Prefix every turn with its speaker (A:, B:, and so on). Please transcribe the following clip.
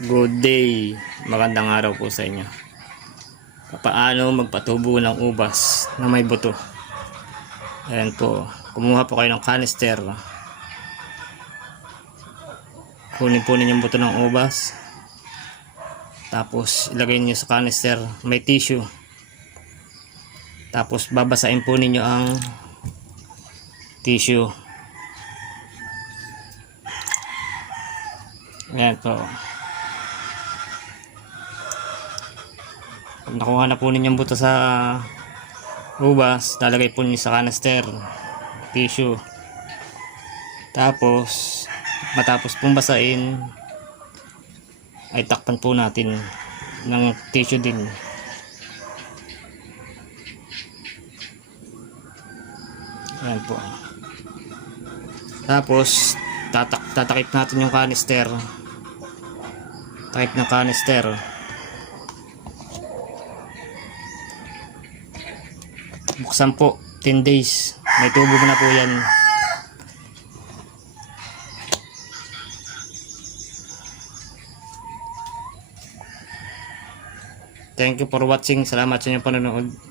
A: Good day. Magandang araw po sa inyo. Paano magpatubo ng ubas na may buto? Ayan po. Kumuha po kayo ng canister. Kunin po ninyo buto ng ubas. Tapos ilagay niyo sa canister. May tissue. Tapos babasain po ninyo ang tissue. Ayan po. Nakuha na po ninyo ang buto sa ubas, lalagay po ninyo sa canister, tissue. Tapos, matapos pong basain, ay takpan po natin ng tissue din. Ayan po. Tapos, tatak tatakip natin yung canister. Takip ng canister. Buksan po, 10 days. May tubo na po yan. Thank you for watching. Salamat sa inyong panonood.